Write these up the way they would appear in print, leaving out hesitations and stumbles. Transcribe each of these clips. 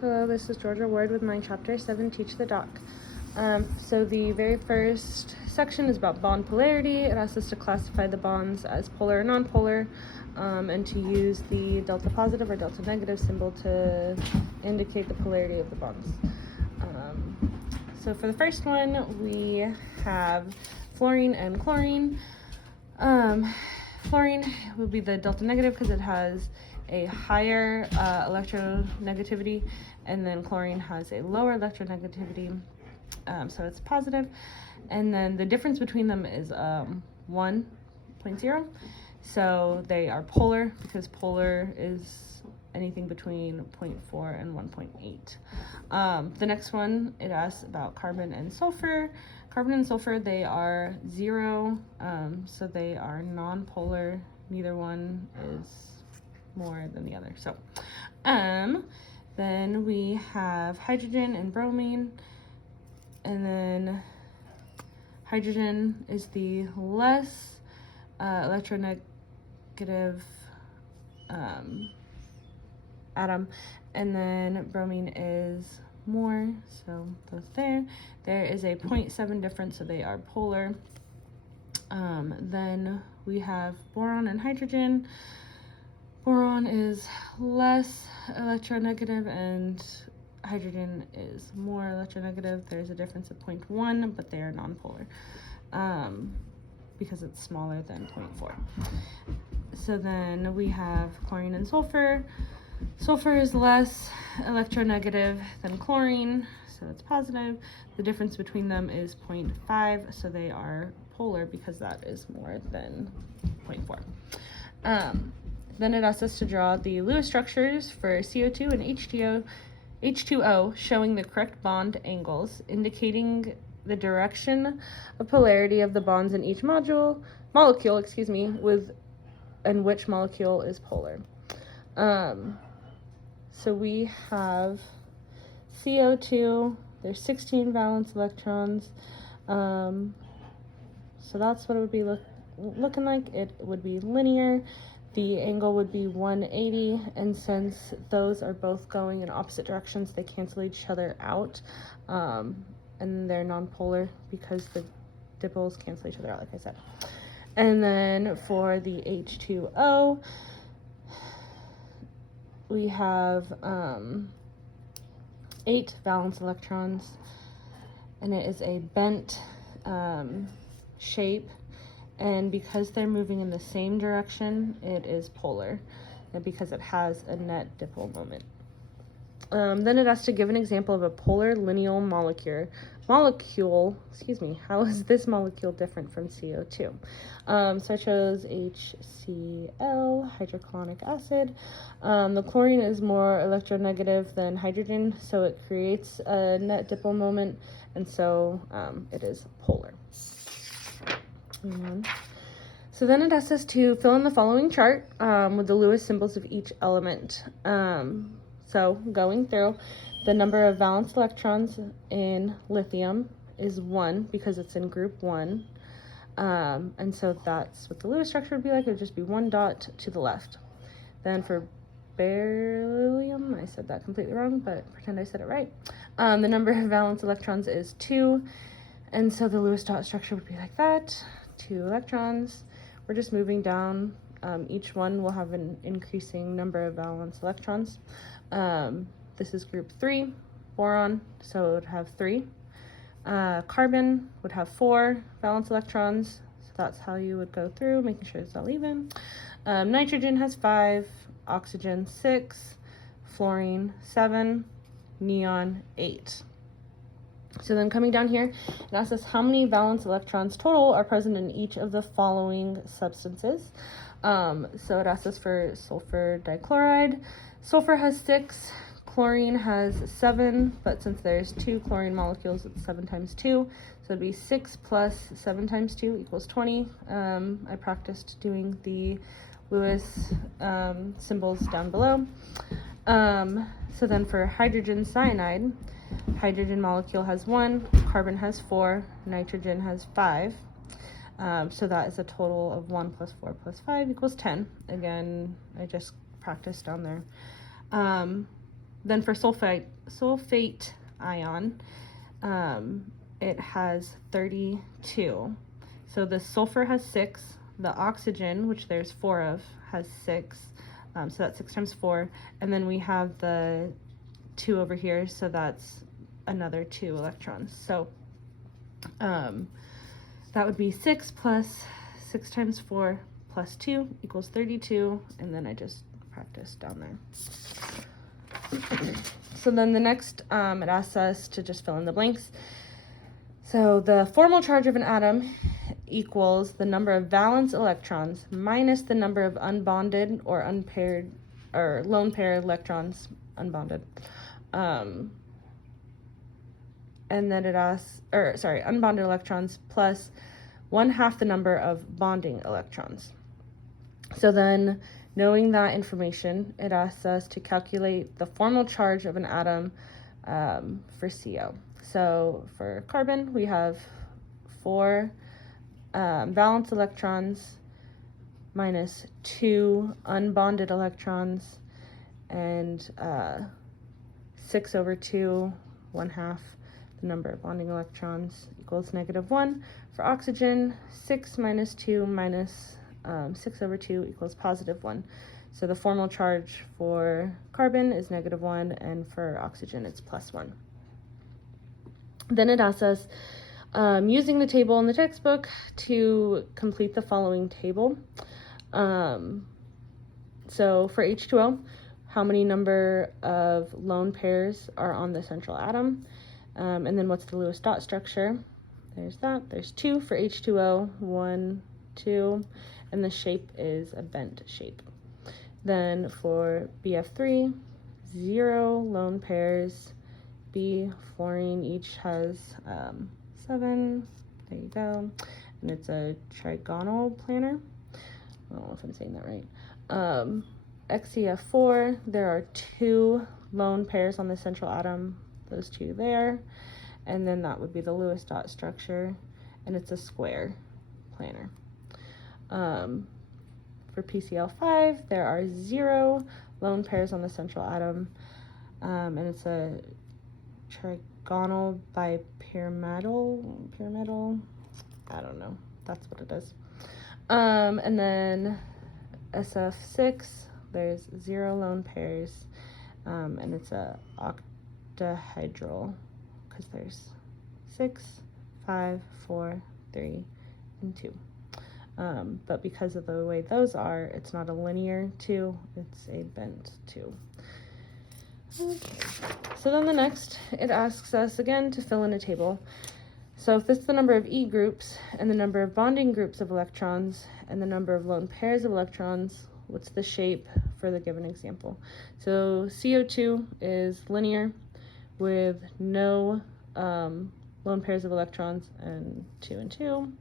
Hello, this is Georgia Ward with my Chapter 7 Teach the Doc. So the very first section is about bond polarity. It asks us to classify the bonds as polar or nonpolar, and to use the delta positive or delta negative symbol to indicate the polarity of the bonds. So for the first one, we have fluorine and chlorine. Fluorine would be the delta negative because it has a higher electronegativity, and then chlorine has a lower electronegativity, so it's positive. And then the difference between them is 1.0, so they are polar because polar is anything between 0.4 and 1.8. The next one, it asks about carbon and sulfur. Carbon and sulfur, they are 0, so they are non-polar. Neither one is more than the other. So then we have hydrogen and bromine, and then hydrogen is the less electronegative atom, and then bromine is more, so those there is a 0.7 difference, so they are polar. Then we have boron and hydrogen. Boron is less electronegative and hydrogen is more electronegative. There's a difference of 0.1, but they are nonpolar because it's smaller than 0.4. So then we have chlorine and sulfur. Sulfur is less electronegative than chlorine, so it's positive. The difference between them is 0.5, so they are polar because that is more than 0.4. Then it asks us to draw the Lewis structures for CO2 and H2O, showing the correct bond angles, indicating the direction of polarity of the bonds in each molecule, and which molecule is polar. So we have CO2, there's 16 valence electrons, so that's what it would be looking like. It would be linear. The angle would be 180, and since those are both going in opposite directions, they cancel each other out, and they're nonpolar because the dipoles cancel each other out, like I said. And then for the H2O, we have 8 valence electrons, and it is a bent shape, and because they're moving in the same direction, it is polar, and because it has a net dipole moment. Then it has to give an example of a polar lineal molecule. How is this molecule different from CO2? So I chose HCl, hydrochloric acid. The chlorine is more electronegative than hydrogen, so it creates a net dipole moment, and so it is polar. So then it asks us to fill in the following chart with the Lewis symbols of each element. So going through, the number of valence electrons in lithium is 1 because it's in group 1. And so that's what the Lewis structure would be like. It would just be 1 dot to the left. Then for beryllium, I said that completely wrong, but pretend I said it right. The number of valence electrons is 2. And so the Lewis dot structure would be like that, 2 electrons. We're just moving down. Each one will have an increasing number of valence electrons. This is group 3, boron, so it would have 3. Carbon would have 4 valence electrons, so that's how you would go through, making sure it's all even. Nitrogen has 5, oxygen 6, fluorine 7, neon 8. So then coming down here, it asks us how many valence electrons total are present in each of the following substances. So it asks us for sulfur dichloride. Sulfur has 6, chlorine has 7, but since there's 2 chlorine molecules, it's 7 times 2. So it'd be 6 plus 7 times 2 equals 20. I practiced doing the Lewis symbols down below. So then for hydrogen cyanide, hydrogen molecule has 1, carbon has 4, nitrogen has 5. So that is a total of 1 plus 4 plus 5 equals 10. Again, I just practiced down there. Then for sulfate ion, it has 32. So the sulfur has 6. The oxygen, which there's 4 of, has 6. So that's 6 times 4. And then we have the 2 over here, so that's another 2 electrons. So that would be 6 plus 6 times 4 plus 2 equals 32. And then I just practiced down there. So then the next, it asks us to just fill in the blanks. So the formal charge of an atom equals the number of valence electrons minus the number of unbonded or unpaired or lone pair electrons, unbonded. And then it asks, unbonded electrons plus 1/2 the number of bonding electrons. So then, knowing that information, it asks us to calculate the formal charge of an atom for CO. So for carbon, we have 4 valence electrons minus 2 unbonded electrons, and 6 over 2, 1/2 the number of bonding electrons equals -1. For oxygen, 6 minus 2 minus 6 over 2 equals +1. So the formal charge for carbon is -1, and for oxygen it's +1. Then it asks us, using the table in the textbook, to complete the following table. So for H2O, how many number of lone pairs are on the central atom? And then what's the Lewis dot structure? There's that. There's 2 for H2O, 1, 2, and the shape is a bent shape. Then for BF3, 0 lone pairs. B, fluorine, each has 7. There you go. And it's a trigonal planar. I don't know if I'm saying that right. XCF4, there are 2 lone pairs on the central atom, those 2 there. And then that would be the Lewis dot structure, and it's a square planar. For PCl5, there are 0 lone pairs on the central atom, and it's a trigonal pyramidal, I don't know, that's what it is. And then SF6, there's 0 lone pairs, and it's a octahedral, because there's 6, 5, 4, 3, and 2. But because of the way those are, it's not a linear 2, it's a bent 2. Okay. So then the next, it asks us again to fill in a table. So if this is the number of E groups and the number of bonding groups of electrons and the number of lone pairs of electrons, what's the shape for the given example? So CO2 is linear with no lone pairs of electrons and 2 and 2.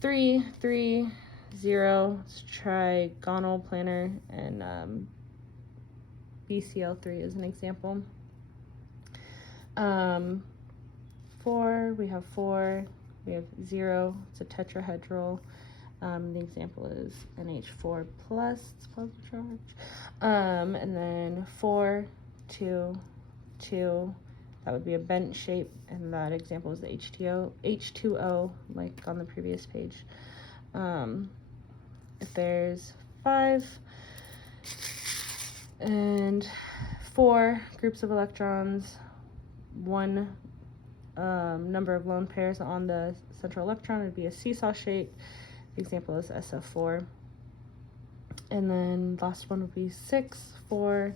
3, 3, 0, it's trigonal planar, and BCl3 is an example. 4, we have 4, we have 0, it's a tetrahedral. The example is NH4 plus, it's positive charge. And then 4, 2, 2, that would be a bent shape, and that example is the H2O, like on the previous page. If there's 5 and 4 groups of electrons, 1 number of lone pairs on the central electron, would be a seesaw shape. The example is SF4. And then last one would be 6, 4,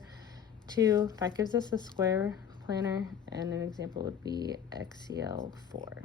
2. That gives us a square planar, and an example would be XCl4.